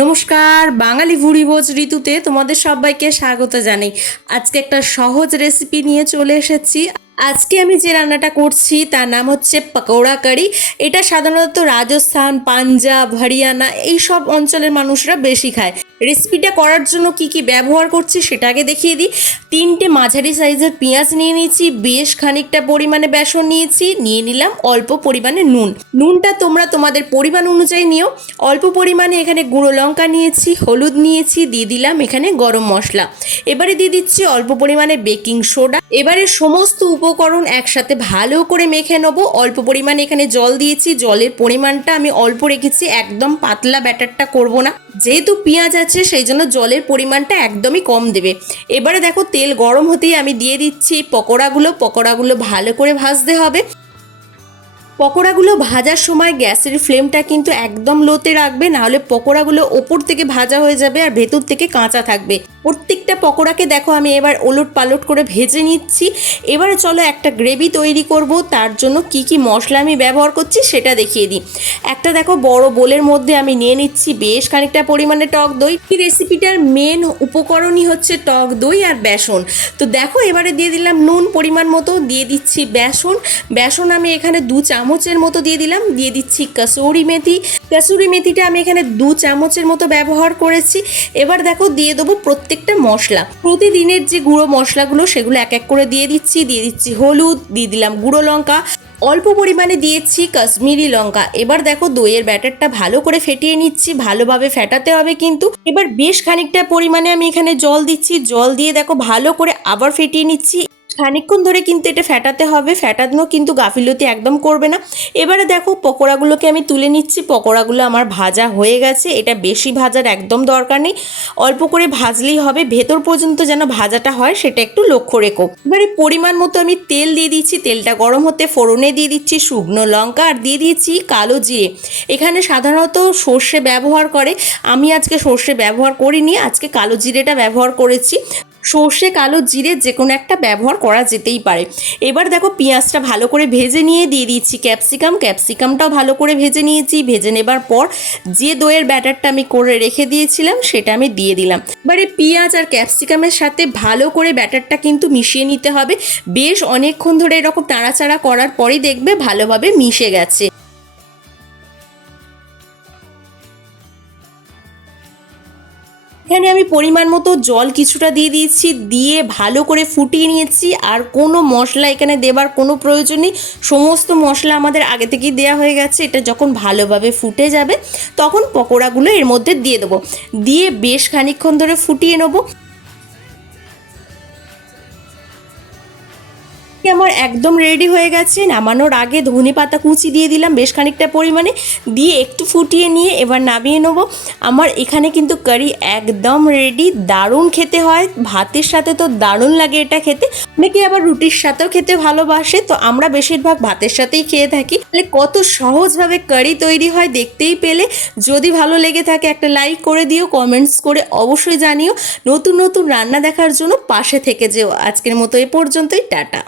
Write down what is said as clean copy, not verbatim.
নমস্কার, বাঙালি ভুরিভোজ ঋতুতে তোমাদের সবাইকে স্বাগত জানাই। আজকে একটা সহজ রেসিপি নিয়ে চলে এসেছি। আজকে আমি যে রান্নাটা করছি তার নাম হচ্ছে পকৌড়া কারি। এটা সাধারণত রাজস্থান, পাঞ্জাব, হরিয়ানা এই সব অঞ্চলের মানুষরা বেশি খায়। রেসিপিটা করার জন্য কি কি ব্যবহার করছি সেটা আগে দেখিয়ে দিই। 3টে মাঝারি সাইজের পেঁয়াজ নিয়ে নিয়েছি, বেশ খানিকটা পরিমাণে বেসন নিয়েছি, নিয়ে নিলাম অল্প পরিমাণে নুন। নুনটা তোমরা তোমাদের পরিমাণ অনুযায়ী নিও। অল্প পরিমাণে এখানে গুঁড়ো লঙ্কা নিয়েছি, হলুদ নিয়েছি, দিয়ে দিলাম এখানে গরম মশলা। এবারে দিয়ে দিচ্ছি অল্প পরিমাণে বেকিং সোডা। এবারে সমস্ত উপকরণ একসাথে ভালো করে মেখে নেবো। অল্প পরিমাণে এখানে জল দিয়েছি, জলের পরিমাণটা আমি অল্প রেখেছি, একদম পাতলা ব্যাটারটা করব না, যেহেতু পেঁয়াজ আছে সেই জন্য জলের পরিমাণটা একদমই কম দেবে। এবারে দেখো তেল গরম হতেই আমি দিয়ে দিচ্ছি পকোড়াগুলো ভালো করে ভাজতে হবে। পকোড়াগুলো ভাজার সময় গ্যাসের ফ্লেমটা কিন্তু একদম লোতে রাখবে, নাহলে পকোড়াগুলো ওপর থেকে ভাজা হয়ে যাবে আর ভেতর থেকে কাঁচা থাকবে। প্রত্যেকটা পকোড়াকে দেখো আমি এবার ওলট পালট করে ভেজে নিচ্ছি। এবারে চলো একটা গ্রেভি তৈরি করব। তার জন্য কি কি মশলা আমি ব্যবহার করছি সেটা দেখিয়ে দিই। একটা দেখো বড় বোলের মধ্যে আমি নিয়ে নিচ্ছি বেশ খানিকটা পরিমাণে টক দই। এই রেসিপিটার মেন উপকরণই হচ্ছে টক দই আর বেসন। তো দেখো এবারে দিয়ে দিলাম নুন পরিমাণ মতো, দিয়ে দিচ্ছি বেসন আমি এখানে 2 চামচের মতো দিয়ে দিলাম। দিয়ে দিচ্ছি কসুরি মেথিটা আমি এখানে 2 চামচের মতো ব্যবহার করেছি। এবার দেখো দিয়ে দেবো প্রত্যেকটা মশলা, প্রতিদিনের যে গুঁড়ো মশলাগুলো সেগুলো এক এক করে দিয়ে দিচ্ছি হলুদ, দিয়ে দিলাম গুঁড়ো লঙ্কা, অল্প পরিমাণে দিয়েছি কাশ্মীরি লঙ্কা। এবার দেখো দইয়ের ব্যাটারটা ভালো করে ফেটিয়ে নিচ্ছি, ভালোভাবে ফেটাতে হবে কিন্তু। এবার বেশ খানিকটা পরিমাণে আমি এখানে জল দিচ্ছি, জল দিয়ে দেখো ভালো করে আবার ফেটিয়ে নিচ্ছি। খানিকক্ষণ ধরে কিন্তু এটা ফেটাতে হবে, ফেটানো কিন্তু গাফিলতি একদম করবে না। এবারে দেখো পকোড়াগুলোকে আমি তুলে নিচ্ছি। পকোড়াগুলো আমার ভাজা হয়ে গেছে। এটা বেশি ভাজার একদম দরকার নেই, অল্প করে ভাজলেই হবে, ভেতর পর্যন্ত যেন ভাজাটা হয় সেটা একটু লক্ষ্য রেখো। এবারে পরিমাণ মতো আমি তেল দিয়ে দিচ্ছি, তেলটা গরম হতে ফোড়নে দিয়ে দিচ্ছি শুকনো লঙ্কা আর দিয়ে দিয়েছি কালো জিরে। এখানে সাধারণত সর্ষে ব্যবহার করে, আমি আজকে সর্ষে ব্যবহার করিনি, আজকে কালো জিরেটা ব্যবহার করেছি। সর্ষে কালো জিরে যে কোনো একটা ব্যবহার করা যেতেই পারে। এবার দেখো পেঁয়াজটা ভালো করে ভেজে নিয়ে দিয়ে দিচ্ছি ক্যাপসিকামটাও ভালো করে ভেজে নিয়েছি। ভেজে নেবার পর যে দইয়ের ব্যাটারটা আমি করে রেখে দিয়েছিলাম সেটা আমি দিয়ে দিলাম। এবারে পেঁয়াজ আর ক্যাপসিকামের সাথে ভালো করে ব্যাটারটা কিন্তু মিশিয়ে নিতে হবে। বেশ অনেকক্ষণ ধরে এরকম নাড়াচাড়া করার পরই দেখবে ভালোভাবে মিশে গেছে। এখানে আমি পরিমাণ মতো জল কিছুটা দিয়ে দিয়েছি, দিয়ে ভালো করে ফুটিয়ে নিয়েছি। আর কোনো মশলা এখানে দেবার কোনো প্রয়োজন নেই, সমস্ত মশলা আমাদের আগে থেকেই দেওয়া হয়ে গেছে। এটা যখন ভালোভাবে ফুটে যাবে তখন পকোড়াগুলো এর মধ্যে দিয়ে দেবো, দিয়ে বেশ খানিকক্ষণ ধরে ফুটিয়ে নেবো। আমার একদম রেডি হয়ে গেছে। নামানোর আগে ধনে পাতা কুচি দিয়ে দিলাম বেশ খানিকটা পরিমাণে, দিয়ে একটু ফুটিয়ে নিয়ে এবার নামিয়ে নেবো। আমার এখানে কিন্তু কারি একদম রেডি। দারুণ খেতে হয়, ভাতের সাথে তো দারুণ লাগে এটা খেতে। অনেকে আবার রুটির সাথেও খেতে ভালোবাসে, তো আমরা বেশিরভাগ ভাতের সাথেই খেয়ে থাকি। তাহলে কত সহজভাবে কারি তৈরি হয় দেখতেই পেলে। যদি ভালো লেগে থাকে একটা লাইক করে দিও, কমেন্টস করে অবশ্যই জানিও। নতুন নতুন রান্না দেখার জন্য পাশে থেকে যেও। আজকের মতো এ পর্যন্তই, টাটা।